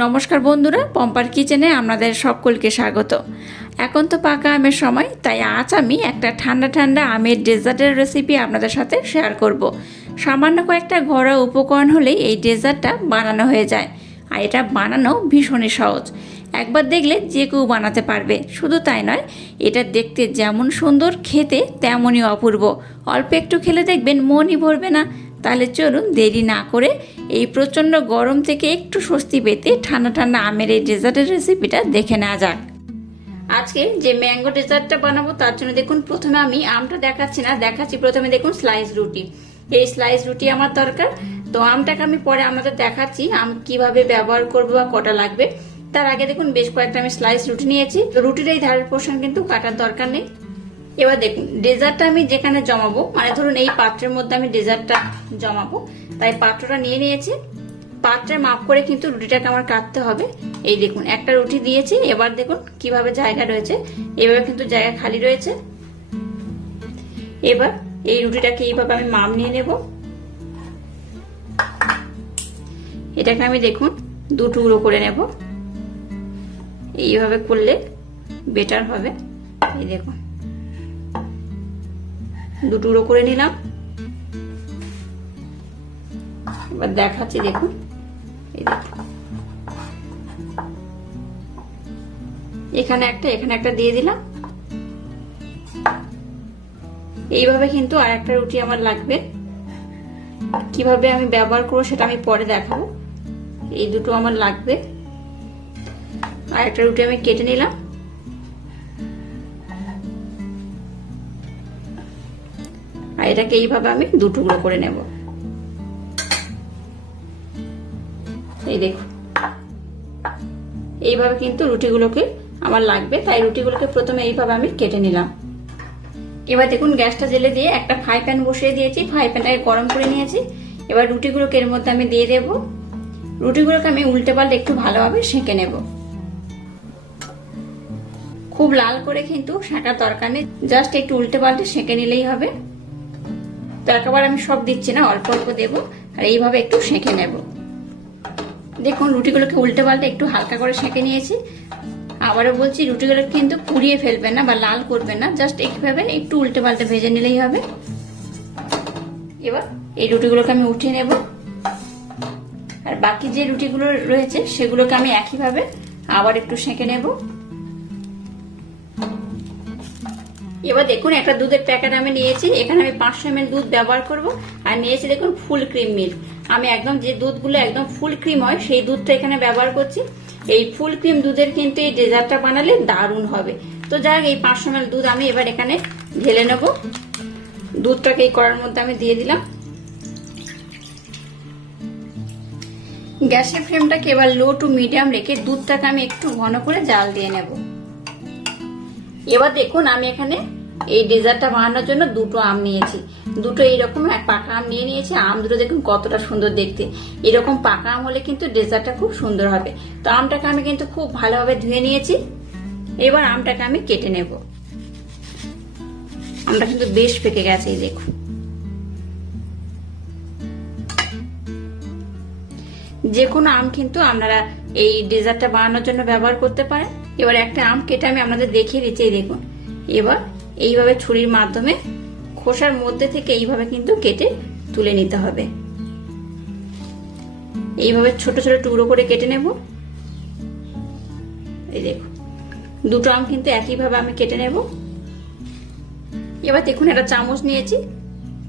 নমস্কার বন্ধুরা, পম্পার কিচেনে আপনাদের সকলকে স্বাগত। এখন তো পাকা আমের সময়, তাই আজ আমি একটা ঠান্ডা ঠান্ডা আমের ডেজার্টের রেসিপি আপনাদের সাথে শেয়ার করব। সামান্য কয়েকটা ঘরোয়া উপকরণ হলেই এই ডেজার্টটা বানানো হয়ে যায়, আর এটা বানানো ভীষণই সহজ। একবার দেখলে যে কেউ বানাতে পারবে। শুধু তাই নয়, এটা দেখতে যেমন সুন্দর, খেতে তেমনই অপূর্ব। অল্প একটু খেলে দেখবেন মনই ভরবে না। তাহলে চলুন দেরি না করে এই প্রচণ্ড গরম থেকে একটু স্বস্তি পেতে ঠান্ডা ঠান্ডা আমের এই ডেজার্টের রেসিপিটা দেখে নেওয়া যাক। আজকে যে ম্যাঙ্গো ডেজার্টটা বানাবো তার জন্য দেখুন, প্রথমে আমি আমটা দেখাচ্ছি না, দেখাচ্ছি প্রথমে দেখুন স্লাইস রুটি। এই স্লাইস রুটি আমার দরকার। তো আমটাকে আমি পরে আপনাদের দেখাচ্ছি আম কিভাবে ব্যবহার করবো বা কটা লাগবে। তার আগে দেখুন বেশ কয়েকটা আমি স্লাইস রুটি নিয়েছি। তো রুটির এই ধারের পোর্শন কিন্তু কাটার দরকার নেই। এবার দেখুন ডেজার্টটা আমি যেখানে জমাবো, মানে ধরুন এই পাত্রের মধ্যে আমি ডেজার্টটা জমাবো, তাই পাত্রটা নিয়ে নিয়েছি। পাত্রের মাপ করে কিন্তু রুটিটাকে আমার কাটতে হবে। এই দেখুন একটা রুটি দিয়েছি। এবার দেখুন কিভাবে জায়গা রয়েছে, এভাবে কিন্তু জায়গা খালি রয়েছে। এবার এই রুটিটাকে এইভাবে আমি মাপ নিয়ে নেব। এটাকে আমি দেখুন দু টুকরো করে নেব। এইভাবে করলে বেটার হবে। এই দেখুন দু টুকরো করে নিলাম। এবার দেখাচ্ছি দেখুন, এই দেখুন এখানে একটা দিয়ে দিলাম। এইভাবে কিন্তু আর একটা রুটি আমার লাগবে। কিভাবে আমি ব্যবহার করবো সেটা আমি পরে দেখাবো। এই দুটো আমার লাগবে। আর একটা রুটি আমি কেটে নিলাম। আর এটাকে এইভাবে আমি দু টুকরো করে নেব। এই দেখুন এইভাবে কিন্তু রুটিগুলোকে আমার লাগবে, তাই রুটিগুলোকে প্রথমে এইভাবে আমি কেটে নিলাম। এবার দেখুন গ্যাসটা জেলে দিয়ে একটা ফ্রাই প্যান বসিয়ে দিয়েছি। ফ্রাই প্যানটাকে গরম করে নিয়েছি। এবার রুটিগুলোকে এর মধ্যে আমি দিয়ে দেব। রুটিগুলোকে আমি উল্টে পাল্টে একটু ভালোভাবে সেঁকে নেব। খুব লাল করে কিন্তু সেঁকার দরকার নেই, জাস্ট একটু উল্টে পাল্টে সেঁকে নিলেই হবে। তো একেবারে আমি সব দিচ্ছি না, অল্প অল্প দেবো। আর এইভাবে একটু সেঁকে নেব। দেখুন রুটিগুলোকে উল্টে পাল্টে একটু হালকা করে সেঁকে নিয়েছি। আবারও বলছি, রুটিগুলো কিন্তু পুড়িয়ে ফেলবেন না বা লাল করবেন না, জাস্ট এইভাবে একটু উল্টে পাল্টে ভেজে নিলেই হবে। এবার এই রুটিগুলোকে আমি উঠিয়ে নেব। আর বাকি যে রুটিগুলো রয়েছে সেগুলোকে আমি একইভাবে আবার একটু সেঁকে নেব। এবার দেখুন একটা দুধের প্যাকেট আমি নিয়েছি। এখানে আমি 500 ml দুধ ব্যবহার করব। আর নিয়েছি দেখুন ফুল ক্রিম মিল্ক। আমি একদম যে দুধগুলো একদম ফুল ক্রিম হয় সেই দুধটা এখানে ব্যবহার করছি। এই ফুল ক্রিম দুধের কিন্তু এই ডেজার্টটা বানালে দারুণ হবে। তো যাই হোক, এই 500 ml দুধ আমি এবার এখানে ঢেলে নেব। দুধটাকে এই কড়ার মধ্যে আমি দিয়ে দিলাম। গ্যাসের ফ্লেমটাকে এবার লো টু মিডিয়াম রেখে দুধটাকে আমি একটু ঘন করে জাল দিয়ে নেব। এবার দেখুন আমি এখানে এই ডেজার্টটা বানানোর জন্য দুটো আম নিয়েছি। দুটো এইরকম পাকা আম নিয়ে নিয়েছি। আম দুটো দেখুন কতটা সুন্দর দেখতে। এরকম পাকা আম হলে কিন্তু ডেজার্টটা খুব সুন্দর হবে। তো আমটাকে আমি কিন্তু খুব ভালোভাবে ধুয়ে নিয়েছি। এবার আমটাকে আমি কেটে নেব। আমটা কিন্তু বেশ পেকে গেছে, এই দেখুন। যে কোনো আম কিন্তু আপনারা এই ডেজার্টটা বানানোর জন্য ব্যবহার করতে পারেন। এবার একটা আম কেটে আমি আপনাদের দেখিয়ে দিচ্ছি, দেখুন। এবার এইভাবে ছুরির মাধ্যমে খোসার মধ্যে থেকে এইভাবে কিন্তু কেটে তুলে নিতে হবে। এইভাবে ছোট ছোট টুকরো করে কেটে নেব। এই দেখুন দুটো আম কিন্তু একইভাবে আমি কেটে নেব। এবার দেখুন একটা চামচ নিয়েছি।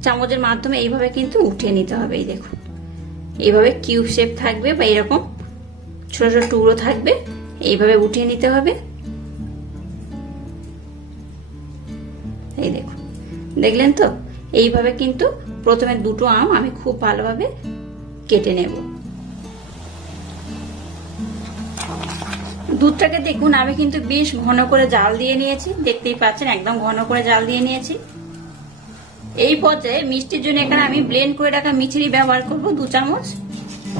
চামচের মাধ্যমে এইভাবে কিন্তু উঠিয়ে নিতে হবে। এই দেখুন এইভাবে কিউব শেপ থাকবে বা এরকম ছোট ছোট টুকরো থাকবে, এইভাবে উঠিয়ে নিতে হবে। এই দেখুন দেখলেন তো, এইভাবে কিন্তু প্রথমে দুটো আম আমি খুব ভালোভাবে কেটে নেব। দুধটাকে দেখুন আমি কিন্তু বেশ ঘন করে জাল দিয়ে নিয়েছি, দেখতেই পাচ্ছেন একদম ঘন করে জাল দিয়ে নিয়েছি। এই পর্যায়ে মিষ্টির জন্য এখানে আমি ব্লেন্ড করে রাখা মিছরি ব্যবহার করব 2 চামচ।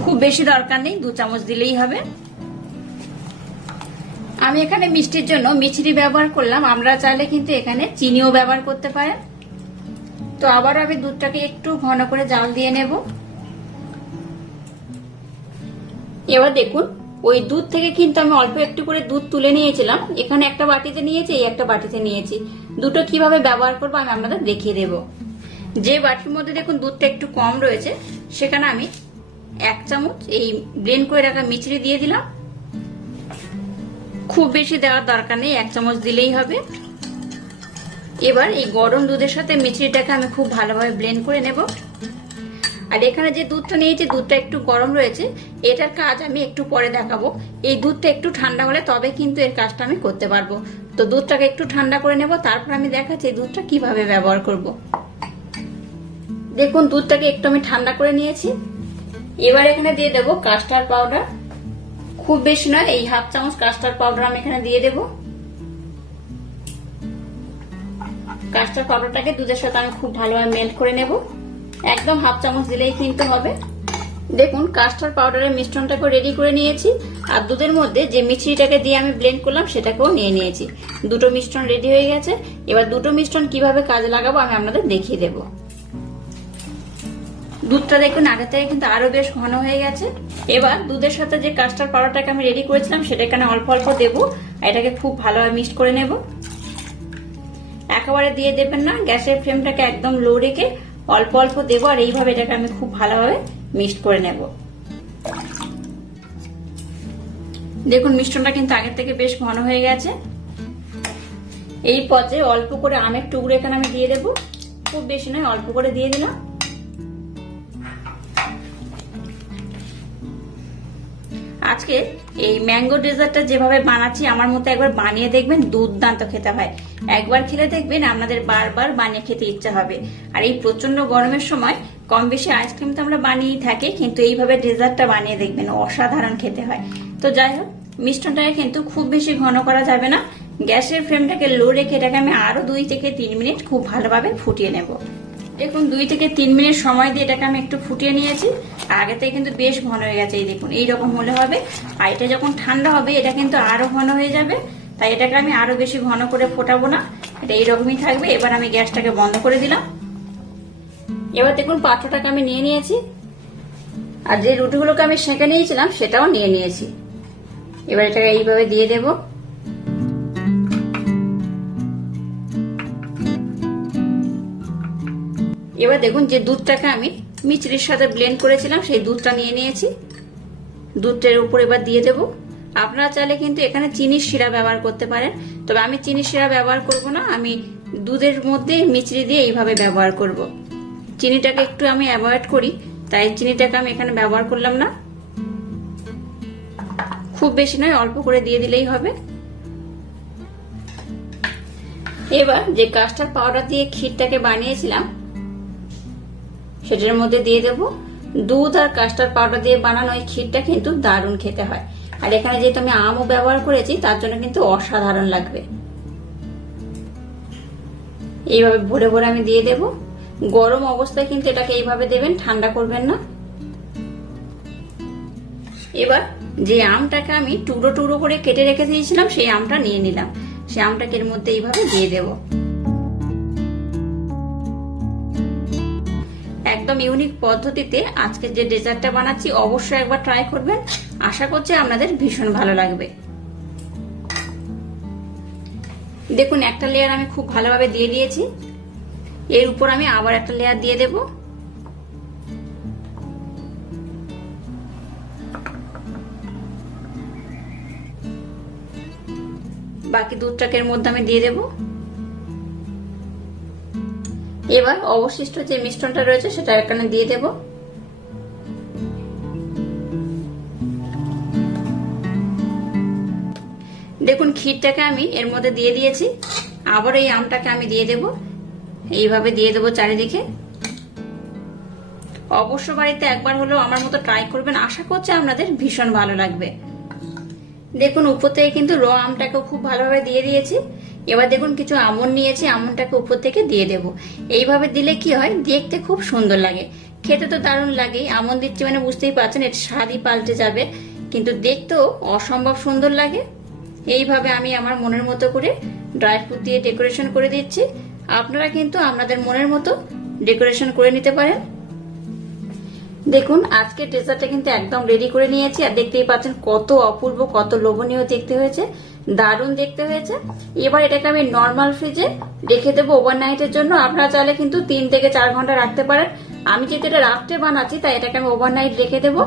খুব বেশি দরকার নেই, 2 চামচ দিলেই হবে। আমি এখানে মিষ্টির জন্য মিছরি ব্যবহার করলাম, আপনারা চাইলে কিন্তু এখানে চিনিও ব্যবহার করতে পারেন। তো আবার আমি দুধটাকে একটু ঘন করে জাল দিয়ে নেব। এবার দেখুন ওই দুধ থেকে কিন্তু আমি অল্প একটু করে দুধ তুলে নিয়েছিলাম, এখানে একটা বাটিতে নিয়েছি, এই একটা বাটিতে নিয়েছি। দুটো কিভাবে ব্যবহার করবো আমি আপনাদের দেখিয়ে দেব। যে বাটির মধ্যে দেখুন দুধটা একটু কম রয়েছে, সেখানে আমি 1 চামচ এই ব্লেন্ড করে রাখা মিছরি দিয়ে দিলাম। খুব বেশি দেওয়ার দরকার নেই, 1 চামচ দিলেই হবে। এবার এই গরম দুধের সাথে মিছরিটাকে আমি খুব ভালোভাবে ব্লেন্ড করে নেব। আর এখানে যে দুধটা নিয়েছি, দুধটা একটু গরম রয়েছে, এটার কাজ আমি একটু পরে দেখাবো। এই দুধটা একটু ঠান্ডা হলে তবে কিন্তু এর কাজটা আমি করতে পারবো। তো দুধটাকে একটু ঠান্ডা করে নেব, তারপর আমি দেখাচ্ছি এই দুধটা কিভাবে ব্যবহার করব। দেখুন দুধটাকে একটু আমি ঠান্ডা করে নিয়েছি। এবার এখানে দিয়ে দেব কাস্টার্ড পাউডার। খুব বেশি নয়, এই 1/2 চামচ কাস্টার্ড পাউডার আমি এখানে দিয়ে দেব। কাস্টার্ড পাউডারটাকে দুধের সাথে আমি খুব ভালোভাবে মেল্ট করে নেব। একদম 1/2 চামচ দিলেই কিন্তু হবে। দেখুন কাস্টার্ড পাউডারের মিশ্রণটাকে রেডি করে নিয়েছি, আর দুধের মধ্যে যে মিছরিটাকে দিয়ে আমি ব্লেন্ড করলাম সেটাকেও নিয়ে নিয়েছি। দুটো মিশ্রণ রেডি হয়ে গেছে। এবার দুটো মিশ্রণ কিভাবে কাজে লাগাবো আমি আপনাদের দেখিয়ে দেব। দুধটা দেখুন আগে থেকে কিন্তু আরো বেশ ঘন হয়ে গেছে। এবার দুধের সাথে যে কাস্টার্ড পাউডারটাকে আমি রেডি করেছিলাম সেটা এখানে অল্প অল্প দেবো, এটাকে খুব ভালোভাবে মিক্সড করে নেব। একেবারে দিয়ে দেবেন না, গ্যাসের ফ্লেমটাকে একদম লো রেখে অল্প অল্প দেবো, আর এইভাবে এটাকে আমি খুব ভালোভাবে মিক্সড করে নেব। দেখুন মিশ্রণটা কিন্তু আগের থেকে বেশ ঘন হয়ে গেছে। এই পর্যায়ে অল্প করে আমের টুকরো এখানে আমি দিয়ে দেবো, খুব বেশি নয়, অল্প করে দিয়ে দিলাম। আজকে এই ম্যাঙ্গো ডেজার্টটা যেভাবে বানাচ্ছি আমার মতো একবার বানিয়ে দেখবেন, দুর্দান্ত খেতে হয়। একবার খেলে দেখবেন আপনাদের বারবার বানিয়ে খেতে ইচ্ছা হবে। আর এই প্রচন্ড গরমের সময় কম বেশি আইসক্রিম তো আমরা বানিয়েই থাকি, কিন্তু এইভাবে ডেজার্টটা বানিয়ে দেখবেন, অসাধারণ খেতে হয়। তো যাই হোক, মিষ্টনটাকে কিন্তু খুব বেশি ঘন করা যাবে না। গ্যাসের ফ্লেমটাকে লো রেখে এটাকে আমি আরো 2 থেকে 3 মিনিট খুব ভালোভাবে ফুটিয়ে নেব। দেখুন 2 থেকে 3 মিনিট সময় দিয়ে এটাকে আমি একটু ফুটিয়ে নিয়েছি। আগে থেকে কিন্তু বেশ ঘন হয়ে গেছে, এই দেখুন এইরকম হলে হবে। আর এটা যখন ঠান্ডা হবে এটা কিন্তু আরো ঘন হয়ে যাবে, তাই এটাকে আমি আরো বেশি ঘন করে ফোটাবো না, এটা এইরকমই থাকবে। এবার আমি গ্যাসটাকে বন্ধ করে দিলাম। এবার দেখুন পাত্রটাকে আমি নিয়ে নিয়েছি, আর যে রুটিগুলোকে আমি সেঁকে নিয়েছিলাম সেটাও নিয়ে নিয়েছি। এবার এটাকে এইভাবে দিয়ে দেবো। এবার দেখুন যে দুধটাকে আমি মিছরির সাথে ব্লেন্ড করেছিলাম সেই দুধটা নিয়ে নিয়েছি, দুধটার উপর এবার দিয়ে দেব। আপনারা চাইলে কিন্তু এখানে চিনির শিরা ব্যবহার করতে পারেন, তবে আমি চিনির শিরা ব্যবহার করব না, আমি দুধের মধ্যে মিছরি দিয়ে এইভাবে ব্যবহার করব। চিনিটাকে একটু আমি অ্যাভয়েড করি, তাই চিনিটাকে আমি এখানে ব্যবহার করলাম না। খুব বেশি নয়, অল্প করে দিয়ে দিলেই হবে। এবার যে কাস্টার্ড পাউডার দিয়ে ক্ষীরটাকে বানিয়েছিলাম সেটার মধ্যে দিয়ে দেব। দুধ আর কাস্টার্ড পাউডার দিয়ে বানানো এই ক্ষীরটা কিন্তু দারুণ খেতে হয়। আর এখানে যেহেতু আমি আমও ব্যবহার করেছি তার জন্য কিন্তু অসাধারণ লাগবে। এইভাবে ভরে ভরে আমি দিয়ে দেব। গরম অবস্থায় কিন্তু এটাকে এইভাবে দেবেন, ঠান্ডা করবেন না। এবার যে আমটাকে আমি টুকরো টুকরো করে কেটে রেখে দিয়েছিলাম সেই আমটা নিয়ে নিলাম, সেই আমটাকে এর মধ্যে এইভাবে দিয়ে দেব। একদম ইউনিক পদ্ধতিতে আজকে যে ডেজার্টটা বানাচ্ছি অবশ্যই একবার ট্রাই করবেন, আশা করছি আপনাদের ভীষণ ভালো লাগবে। দেখুন একটা লেয়ার আমি খুব ভালোভাবে দিয়ে দিয়েছি, এর উপর আমি আবার একটা লেয়ার দিয়ে দেব। বাকি দুধটাকে এর মধ্যে আমি দিয়ে দেব। এবার অবশিষ্ট যে মিশ্রণটা রয়েছে সেটা এখানে দিয়ে দেব। দেখুন ক্ষীরটাকে আমি এর মধ্যে দিয়ে দিয়েছি, আবার এই আমটাকে আমি দিয়ে দেব। এইভাবে দিয়ে দেব চারিদিকে। অবশ্য বাড়িতে একবার হলেও আমার মতো ট্রাই করবেন, আশা করছি আপনাদের ভীষণ ভালো লাগবে। দেখুন উপর থেকে কিন্তু র আমটাকেও খুব ভালোভাবে দিয়ে দিয়েছি। এবার দেখুন কিছু আমন্ড নিয়েছি, আমন্ডটাকে উপর থেকে দিয়ে দেব। এইভাবে দিলে কি হয়, দেখতে খুব সুন্দর লাগে, খেতে তো দারুণ লাগে। আমন্ড দিচ্ছি মানে বুঝতেই পারছেন এর স্বাদই পাল্টে যাবে, কিন্তু দেখতেও অসম্ভব সুন্দর লাগে। এইভাবে আমি আমার মনের মতো করে ড্রাই ফ্রুট দিয়ে ডেকোরেশন করে দিচ্ছি। আপনারা কিন্তু আপনাদের মনের মতো ডেকোরেশন করে নিতে পারেন। দেখুন আজকে ডেজার্টটা কিন্তু একদম রেডি করে নিয়েছি, আর দেখতেই পাচ্ছেন কত অপূর্ব, কত লোভনীয় দেখতে হয়েছে, দারুণ দেখতে হয়েছে। এবার এটাকে আমি নর্মাল ফ্রিজে রেখে দেবো ওভারনাইটের জন্য। আপনারা চাইলে কিন্তু 3 থেকে 4 ঘন্টা রাখতে পারেন। আমি যেহেতু এটা রাত্রে বানাচ্ছি তাই এটাকে আমি ওভারনাইট রেখে দেবো।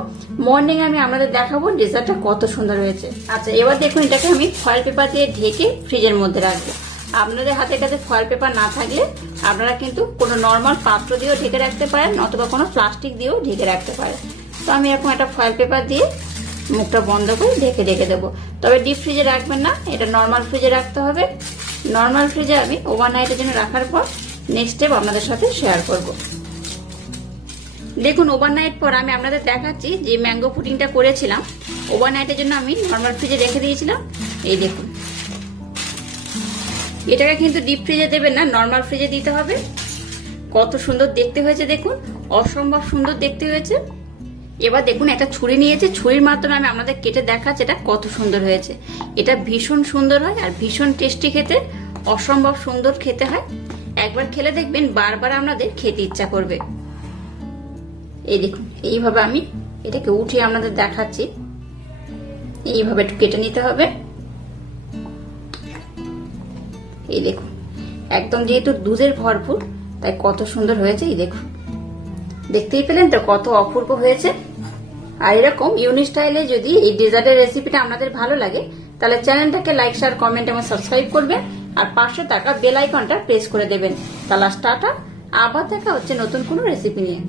মর্নিং আমি আপনাদের দেখাবো ডেজার্টটা কত সুন্দর হয়েছে। আচ্ছা, এবার দেখুন এটাকে আমি ফয়েল পেপার দিয়ে ঢেকে ফ্রিজের মধ্যে রাখবো। আপনাদের হাতের কাছে ফয়েল পেপার না থাকলে আপনারা কিন্তু কোনো নর্মাল পাত্র দিয়েও ঢেকে রাখতে পারেন, অথবা কোনো প্লাস্টিক দিয়েও ঢেকে রাখতে পারেন। তো আমি এখন একটা ফয়েল পেপার দিয়ে মুখটা বন্ধ করে ঢেকে রেখে দেবো। তবে ডিপ ফ্রিজে রাখবেন না, এটা নর্মাল ফ্রিজে রাখতে হবে। নর্মাল ফ্রিজে আমি ওভারনাইটের জন্য রাখার পর নেক্সট স্টেপ আপনাদের সাথে শেয়ার করব। দেখুন ওভারনাইট পর আমি আপনাদের দেখাচ্ছি যে ম্যাঙ্গো পুডিংটা করেছিলাম ওভারনাইটের জন্য আমি নর্মাল ফ্রিজে রেখে দিয়েছিলাম। এই দেখুন, এটাকে কিন্তু ডিপ ফ্রিজে দেবেন না, নর্মাল ফ্রিজে দিতে হবে। কত সুন্দর দেখতে হয়েছে দেখুন, অসম্ভব সুন্দর দেখতে হয়েছে। এবার দেখুন একটা ছুরি নিয়েছি, ছুরির মাধ্যমে আমি আপনাদের কেটে দেখাচ্ছি এটা কত সুন্দর হয়েছে। এটা ভীষণ সুন্দর হয় আর ভীষণ টেস্টি খেতে, অসম্ভব সুন্দর খেতে হয়। একবার খেলে দেখবেন বারবার আপনাদের খেতে ইচ্ছা করবে। এই দেখুন এইভাবে আমি এটাকে উঠিয়ে আপনাদের দেখাচ্ছি। এইভাবে একটু কেটে নিতে হবে। এই দেখুন একদম যেহেতু দুধের ভরপুর তাই কত সুন্দর হয়েছে। এই দেখুন, দেখতেই পেলেন তো কত অপূর্ব হয়েছে। আর এরকম ইউনিক স্টাইলে যদি এই ডেজার্টের রেসিপিটা আপনাদের ভালো লাগে তাহলে চ্যানেলটাকে লাইক, শেয়ার, কমেন্ট এবং সাবস্ক্রাইব করবেন, আর পাশে থাকা বেল আইকনটা প্রেস করে দেবেন। তাহলে টাটা, আবার দেখা হচ্ছে নতুন কোনো রেসিপি নিয়ে।